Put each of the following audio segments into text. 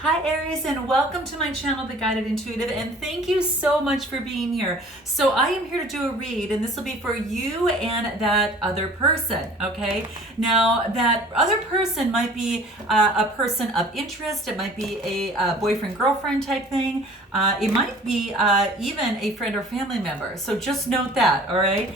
Hi Aries, and welcome to my channel, The Guided Intuitive, and thank you so much for being here. So I am here to do a read, and this will be for you and that other person, okay? Now, that other person might be a person of interest. It might be a boyfriend-girlfriend type thing. It might be even a friend or family member. So just note that, all right?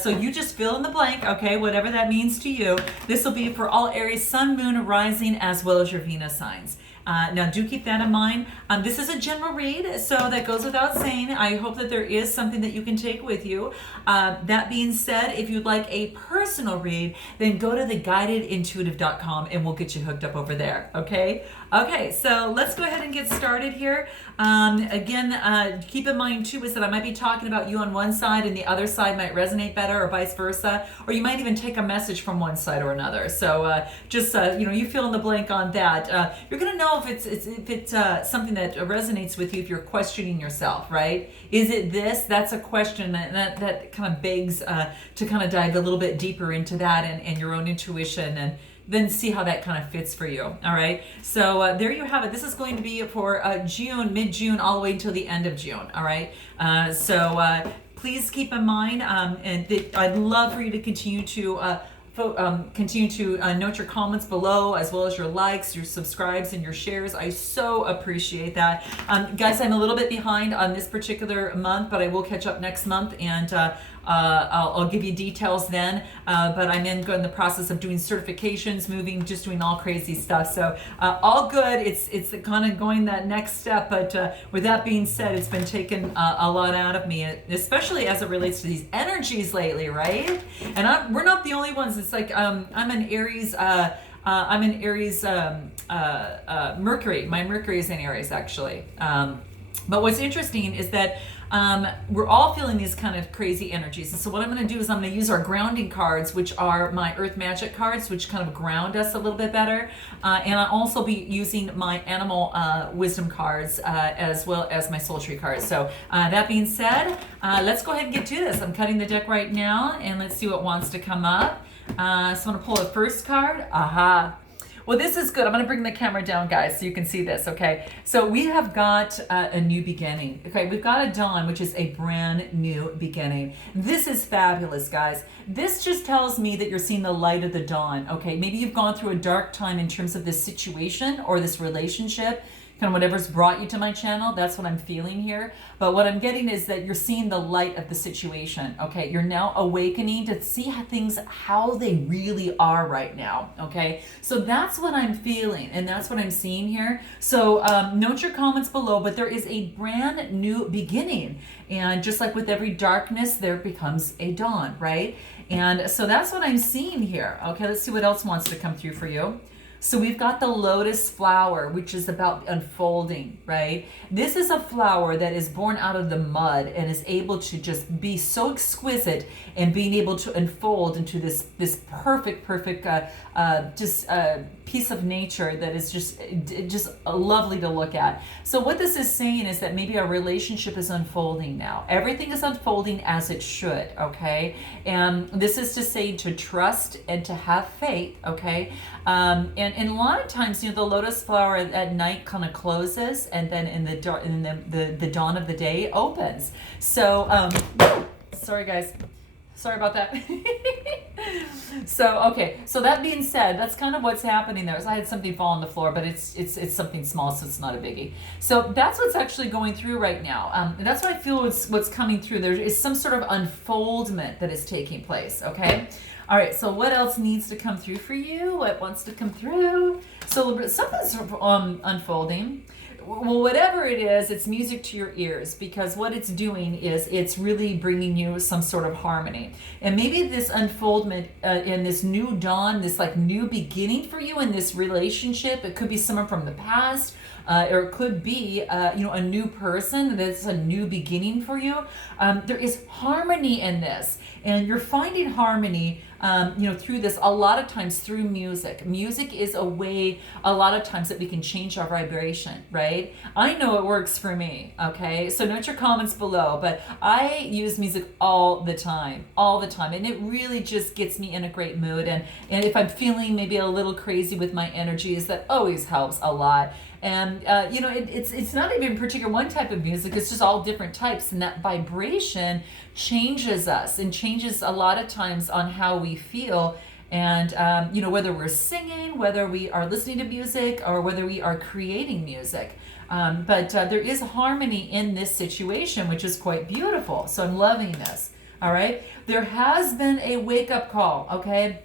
So you just fill in the blank, okay, whatever that means to you. This will be for all Aries, Sun, Moon, Rising, as well as your Venus signs. Now do keep that in mind. This is a general read, so that goes without saying. I hope that there is something that you can take with you. That being said, if you'd like a personal read, then go to theguidedintuitive.com and we'll get you hooked up over there, okay? Okay, so let's go ahead and get started here. Again, keep in mind too is that I might be talking about you on one side and the other side might resonate better, or vice versa, or you might even take a message from one side or another. So just you fill in the blank on that. You're gonna know if it's something that resonates with you if you're questioning yourself, right? Is it this? That's a question that kind of begs to kind of dive a little bit deeper into that and your own intuition, and then see how that kind of fits for you. All right. So there you have it. This is going to be for June, mid-June, all the way until the end of June. All right. Please keep in mind, I'd love for you to continue to note your comments below, as well as your likes, your subscribes, and your shares. I so appreciate that. Guys, I'm a little bit behind on this particular month, but I will catch up next month, and I'll give you details then. But I'm in the process of doing certifications, moving, just doing all crazy stuff. So all good. It's kind of going that next step. But with that being said, it's been taking a lot out of me, especially as it relates to these energies lately, right? And we're not the only ones. It's like I'm an Aries. Mercury. My Mercury is in Aries, actually. But what's interesting is that we're all feeling these kind of crazy energies. And so what I'm going to do is I'm going to use our grounding cards, which are my Earth Magic cards, which kind of ground us a little bit better. And I'll also be using my Animal Wisdom cards as well as my Soul Tree cards. So that being said, let's go ahead and get to this. I'm cutting the deck right now, and let's see what wants to come up. So I'm going to pull the first card. Aha. Well, this is good. I'm going to bring the camera down, guys, so you can see this, okay? So we have got a new beginning, okay? We've got a dawn, which is a brand new beginning. This is fabulous, guys. This just tells me that you're seeing the light of the dawn, okay? Maybe you've gone through a dark time in terms of this situation or this relationship, kind of whatever's brought you to my channel. That's what I'm feeling here. But what I'm getting is that you're seeing the light of the situation, okay? You're now awakening to see how they really are right now, okay? So that's what I'm feeling, and that's what I'm seeing here. So note your comments below, but there is a brand new beginning. And just like with every darkness, there becomes a dawn, right? And so that's what I'm seeing here. Okay, let's see what else wants to come through for you. So we've got the lotus flower, which is about unfolding, right? This is a flower that is born out of the mud and is able to just be so exquisite and being able to unfold into this perfect piece of nature that is just lovely to look at. So what this is saying is that maybe a relationship is unfolding now. Everything is unfolding as it should, okay? And this is to say to trust and to have faith, okay? And a lot of times, the lotus flower at night kind of closes, and then in the dawn of the day opens. So, sorry guys. Sorry about that. So, okay. So that being said, that's kind of what's happening there. So I had something fall on the floor, but it's something small, so it's not a biggie. So that's what's actually going through right now. And that's what I feel what's coming through. There is some sort of unfoldment that is taking place, okay? All right, so what else needs to come through for you? What wants to come through? So something's unfolding. Well, whatever it is, it's music to your ears, because what it's doing is it's really bringing you some sort of harmony. And maybe this unfoldment in this new dawn, this like new beginning for you in this relationship, it could be someone from the past, or it could be a new person that's a new beginning for you. There is harmony in this, and you're finding harmony through this a lot of times through music. Music is a way a lot of times that we can change our vibration, right? I know it works for me, okay? So note your comments below, but I use music all the time, and it really just gets me in a great mood. And if I'm feeling maybe a little crazy with my energies, that always helps a lot. And it's not even particular one type of music. It's just all different types, and that vibration changes us and changes a lot of times on how we feel. And whether we're singing, whether we are listening to music, or whether we are creating music. But there is harmony in this situation, which is quite beautiful. So I'm loving this. All right. There has been a wake-up call. Okay.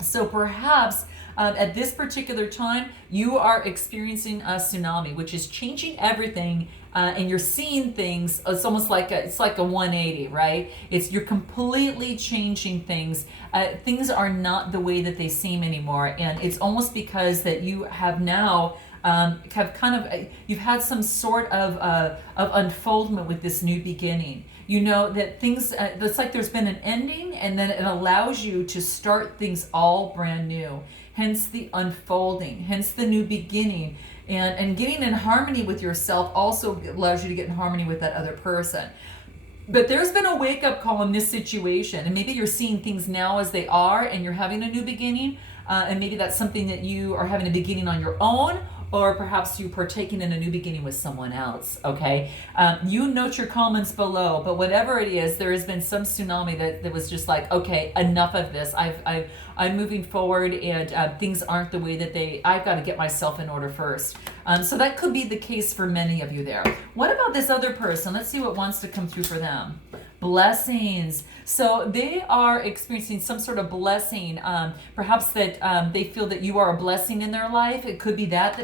So perhaps at this particular time, you are experiencing a tsunami, which is changing everything. And you're seeing things. It's almost like it's like a 180, right? You're completely changing things. Things are not the way that they seem anymore, and it's almost because that you have now you've had some sort of unfoldment with this new beginning. You know that things, it's like there's been an ending, and then it allows you to start things all brand new. Hence the unfolding, hence the new beginning. And getting in harmony with yourself also allows you to get in harmony with that other person. But there's been a wake-up call in this situation, and maybe you're seeing things now as they are, and you're having a new beginning, and maybe that's something that you are having a beginning on your own, or perhaps you partaking in a new beginning with someone else, okay? You note your comments below, but whatever it is, there has been some tsunami that was just like, okay, enough of this. I'm moving forward, and things aren't the way that I've got to get myself in order first. So that could be the case for many of you there. What about this other person? Let's see what wants to come through for them. Blessings. So they are experiencing some sort of blessing. Perhaps that they feel that you are a blessing in their life. It could be that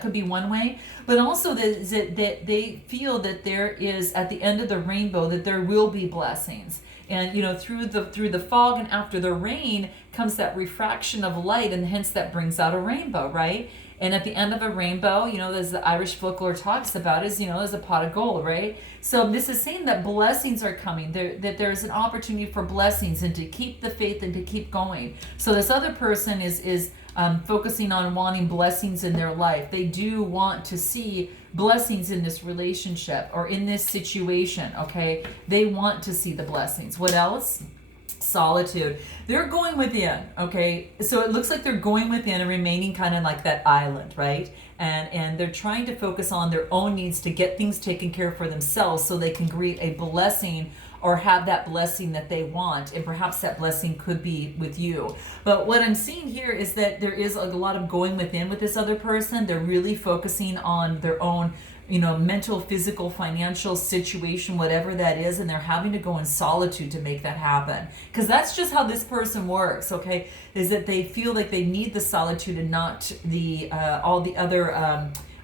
could be one way. But also that they feel that there is, at the end of the rainbow, that there will be blessings. And through the fog and after the rain comes that refraction of light, and hence that brings out a rainbow, right? And at the end of a rainbow, as the Irish folklore talks about, is there's a pot of gold, right? So this is saying that blessings are coming, that there's an opportunity for blessings, and to keep the faith and to keep going. So this other person is focusing on wanting blessings in their life. They do want to see blessings in this relationship or in this situation, okay? They want to see the blessings. What else? Solitude. They're going within, okay? So it looks like they're going within and remaining kind of like that island, right? And they're trying to focus on their own needs to get things taken care of for themselves, so they can create a blessing or have that blessing that they want. And perhaps that blessing could be with you. But what I'm seeing here is that there is a lot of going within with this other person. They're really focusing on their own mental, physical, financial situation, whatever that is, and they're having to go in solitude to make that happen. Because that's just how this person works, okay? Is that they feel like they need the solitude and not the all the other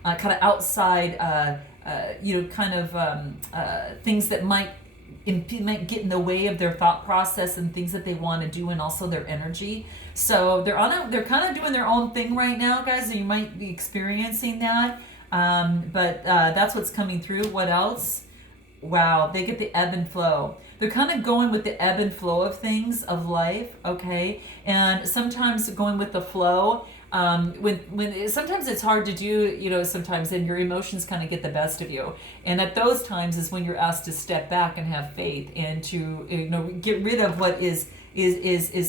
kind of outside, things that might get in the way of their thought process and things that they want to do, and also their energy. So they're kind of doing their own thing right now, guys. So you might be experiencing that. But that's what's coming through. What else? Wow, they get the ebb and flow. They're kind of going with the ebb and flow of things, of life, okay? And sometimes going with the flow, when sometimes it's hard to do, sometimes, and your emotions kind of get the best of you. And at those times is when you're asked to step back and have faith, and to, get rid of what is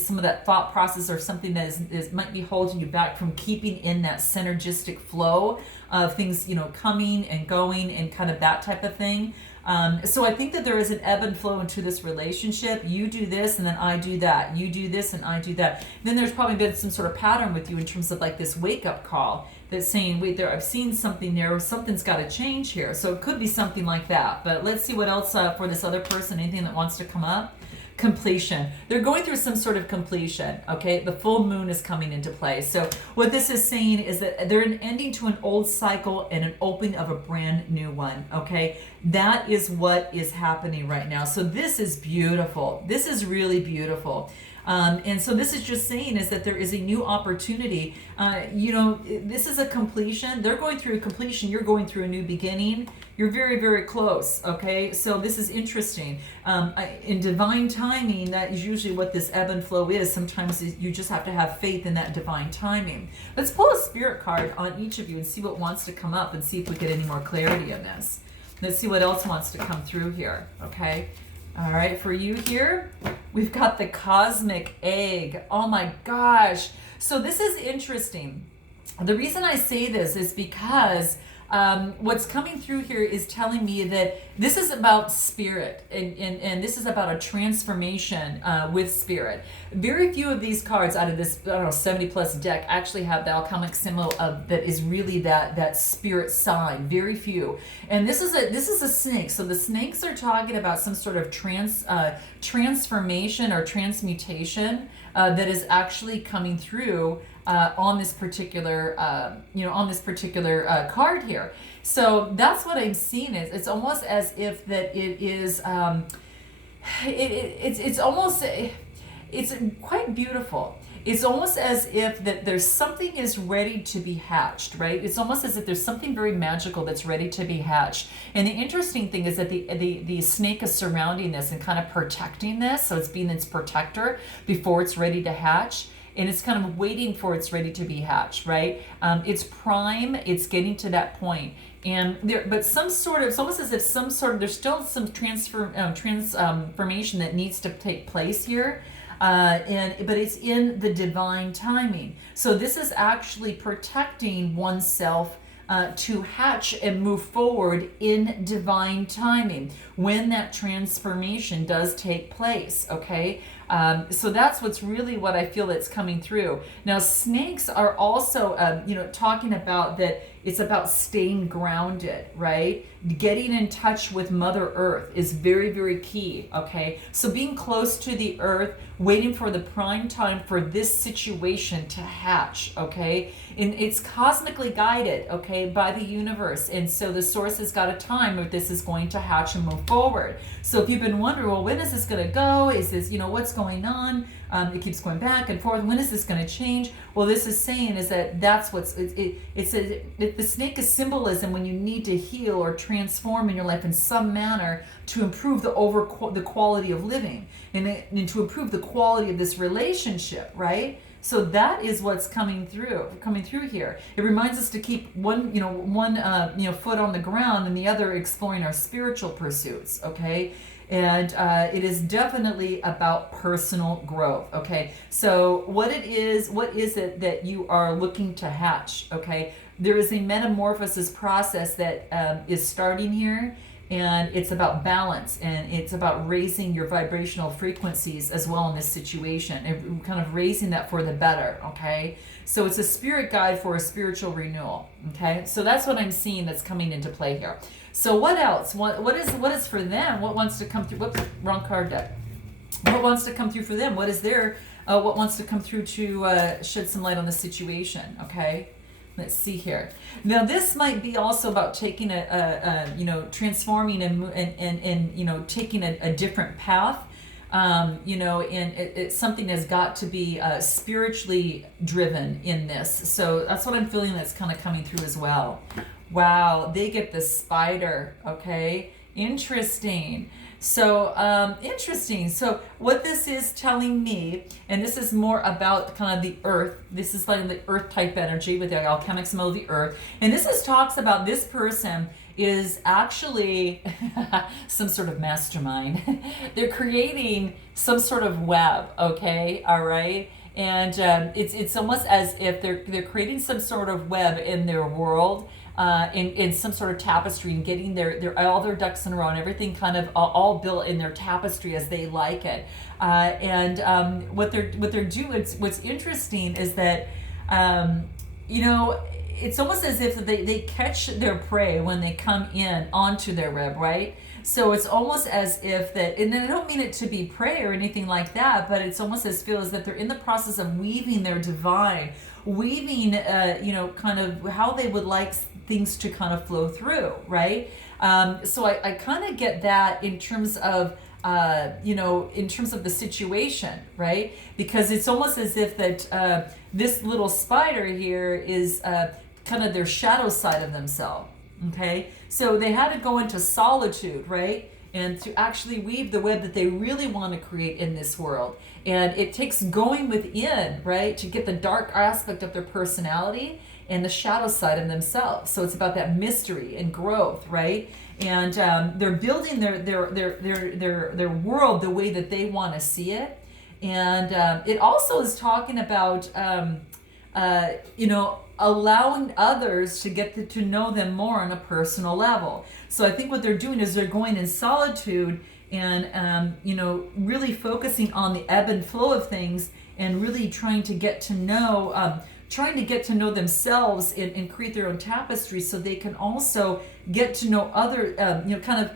some of that thought process, or something that is might be holding you back from keeping in that synergistic flow of things, coming and going, and kind of that type of thing. So I think that there is an ebb and flow into this relationship. You do this, and then I do that. You do this, and I do that. Then there's probably been some sort of pattern with you in terms of like this wake-up call that's saying, wait, I've seen something there, something's got to change here. So it could be something like that. But let's see what else for this other person, anything that wants to come up. Completion. They're going through some sort of completion, okay? The full moon is coming into play. So what this is saying is that they're an ending to an old cycle and an opening of a brand new one, okay? That is what is happening right now. So this is beautiful. This is really beautiful. And so this is just saying is that there is a new opportunity. This is a completion. They're going through a completion. You're going through a new beginning. You're very, very close. Okay. So this is interesting. In divine timing, that is usually what this ebb and flow is. Sometimes you just have to have faith in that divine timing. Let's pull a spirit card on each of you and see what wants to come up, and see if we get any more clarity in this. Let's see what else wants to come through here. Okay. All right, for you here, we've got the cosmic egg. Oh my gosh. So this is interesting. The reason I say this is because what's coming through here is telling me that this is about spirit, and this is about a transformation with spirit. Very few of these cards out of this, I don't know, 70 plus deck actually have the alchemic symbol of that is really that spirit sign. Very few. And this is a snake. So the snakes are talking about some sort of transformation or transmutation that is actually coming through on this particular card here. So that's what I'm seeing. Is it's almost as if that it is it's almost, it's quite beautiful. It's almost as if that there's something is ready to be hatched, right? It's almost as if there's something very magical that's ready to be hatched. And the interesting thing is that the snake is surrounding this and kind of protecting this, so it's being its protector before it's ready to hatch. And it's kind of waiting for it's ready to be hatched, right? It's prime, it's getting to that point. And there, but some sort of, it's almost as if there's still some transformation that needs to take place here. But it's in the divine timing. So this is actually protecting oneself to hatch and move forward in divine timing when that transformation does take place, okay? So that's what I feel that's coming through. Now, snakes are also, talking about that it's about staying grounded, right? Getting in touch with Mother Earth is very, very key, okay? So being close to the earth, waiting for the prime time for this situation to hatch, okay? And it's cosmically guided, okay, by the universe. And so the source has got a time where this is going to hatch and move forward. So if you've been wondering, well, when is this going to go? Is this, what's going on? It keeps going back and forth. When is this going to change? Well, this is saying is that that's what's, the snake is symbolism when you need to heal or transform in your life in some manner to improve the quality of living and to improve the quality of this relationship, right? So that is what's coming through here. It reminds us to keep one foot on the ground and the other exploring our spiritual pursuits, okay? And it is definitely about personal growth, okay? So what is it that you are looking to hatch, okay? There is a metamorphosis process that is starting here, and it's about balance, and it's about raising your vibrational frequencies as well in this situation, and kind of raising that for the better, okay? So it's a spirit guide for a spiritual renewal, okay? So that's what I'm seeing that's coming into play here. So what else? What is for them? What wants to come through? Whoops, wrong card deck. What wants to come through for them? What is their, what wants to come through to shed some light on the situation, okay? Let's see here. Now this might be also about taking transforming and taking a different path. And it's something has got to be spiritually driven in this. So that's what I'm feeling that's kind of coming through as well. Wow, they get the spider, okay? Interesting. So, interesting. So what this is telling me, and this is more about kind of the earth. This is like the earth type energy with the alchemic symbol of the earth. And this talks about this person is actually some sort of mastermind. They're creating some sort of web, okay? All right? And it's almost as if they're creating some sort of web in their world, in some sort of tapestry, and getting all their ducks in a row and everything kind of all built in their tapestry as they like it. What they're doing, what's interesting is that it's almost as if they catch their prey when they come in onto their web, right? So it's almost as if that, and I don't mean it to be prey or anything like that, but it's almost as feels that they're in the process of weaving their divine, weaving, kind of how they would like things to kind of flow through, right? So I kind of get that in terms of, in terms of the situation, right? Because it's almost as if that this little spider here is kind of their shadow side of themselves. Okay, so they had to go into solitude, right? And to actually weave the web that they really want to create in this world. And it takes going within, right, to get the dark aspect of their personality and the shadow side of themselves. So it's about that mystery and growth, right? And they're building their world the way that they want to see it. And it also is talking about, allowing others to get to know them more on a personal level. So I think what they're doing is they're going in solitude and really focusing on the ebb and flow of things, and really trying to get to know themselves and create their own tapestry, so they can also get to know other kind of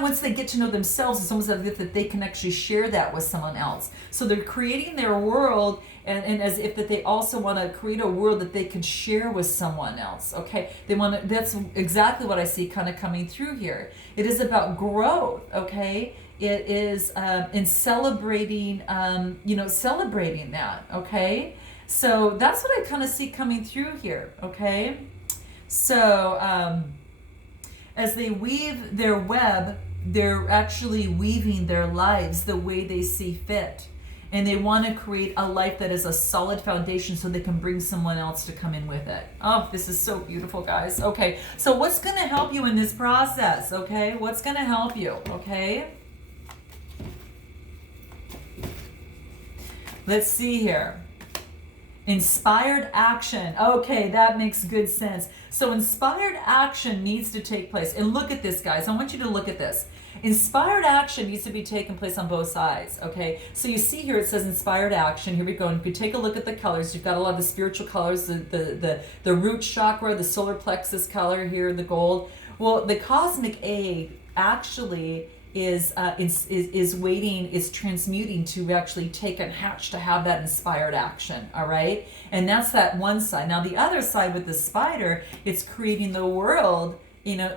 once they get to know themselves, it's almost as if that they can actually share that with someone else. So they're creating their world, and as if that they also want to create a world that they can share with someone else. Okay, they want to. That's exactly what I see kind of coming through here. It is about growth. Okay, it is in celebrating. Celebrating that. Okay, so that's what I kind of see coming through here. Okay, so. As they weave their web, they're actually weaving their lives the way they see fit. And they want to create a life that is a solid foundation so they can bring someone else to come in with it. Oh, this is so beautiful, guys. Okay, so what's going to help you in this process? Okay, what's going to help you? Okay. Let's see here. Inspired action. Okay, that makes good sense. So inspired action needs to take place. And look at this, guys. I want you to look at this. Inspired action needs to be taking place on both sides, okay? So you see here it says inspired action. Here we go. And if you take a look at the colors, you've got a lot of the spiritual colors, the root chakra, the solar plexus color here, the gold. Well, the cosmic egg actually is transmuting to actually take and hatch to have that inspired action, all right? And that's that one side. Now the other side with the spider, it's creating the world,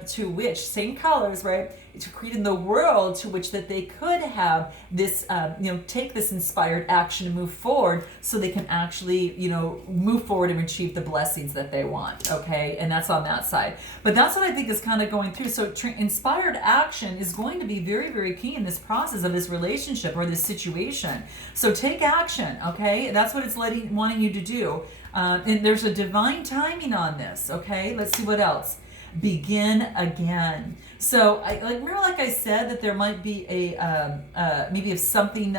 to which, same colors, right? To creating the world to which that they could have this, take this inspired action and move forward, so they can actually, move forward and achieve the blessings that they want, okay? And that's on that side. But that's what I think is kind of going through. So inspired action is going to be very, very key in this process of this relationship or this situation. So take action, okay? That's what it's wanting you to do. And there's a divine timing on this, okay? Let's see what else. Begin again. So like I said, that there might be maybe if something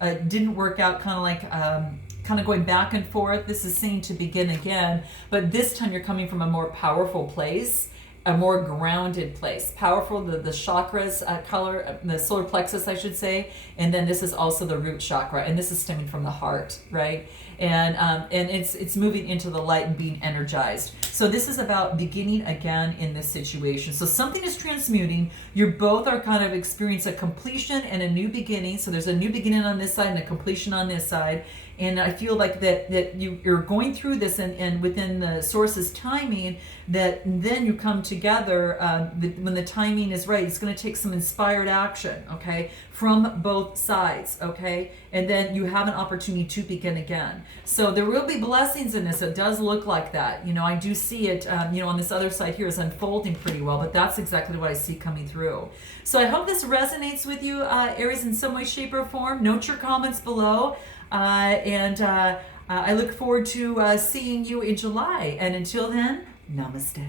didn't work out, kind of going back and forth. This is saying to begin again, but this time you're coming from a more powerful place, a more grounded place. Powerful, the chakras color, the solar plexus, I should say, and then this is also the root chakra, and this is stemming from the heart, right? And it's moving into the light and being energized. So this is about beginning again in this situation. So something is transmuting. You both are kind of experiencing a completion and a new beginning. So there's a new beginning on this side and a completion on this side. And I feel like that you're going through this, and within the source's timing, that then you come together when the timing is right. It's going to take some inspired action, okay, from both sides, okay? And then you have an opportunity to begin again. So there will be blessings in this. It does look like that. I do see it, on this other side here is unfolding pretty well, but that's exactly what I see coming through. So I hope this resonates with you, Aries, in some way, shape, or form. Note your comments below. I look forward to seeing you in July. And until then, namaste.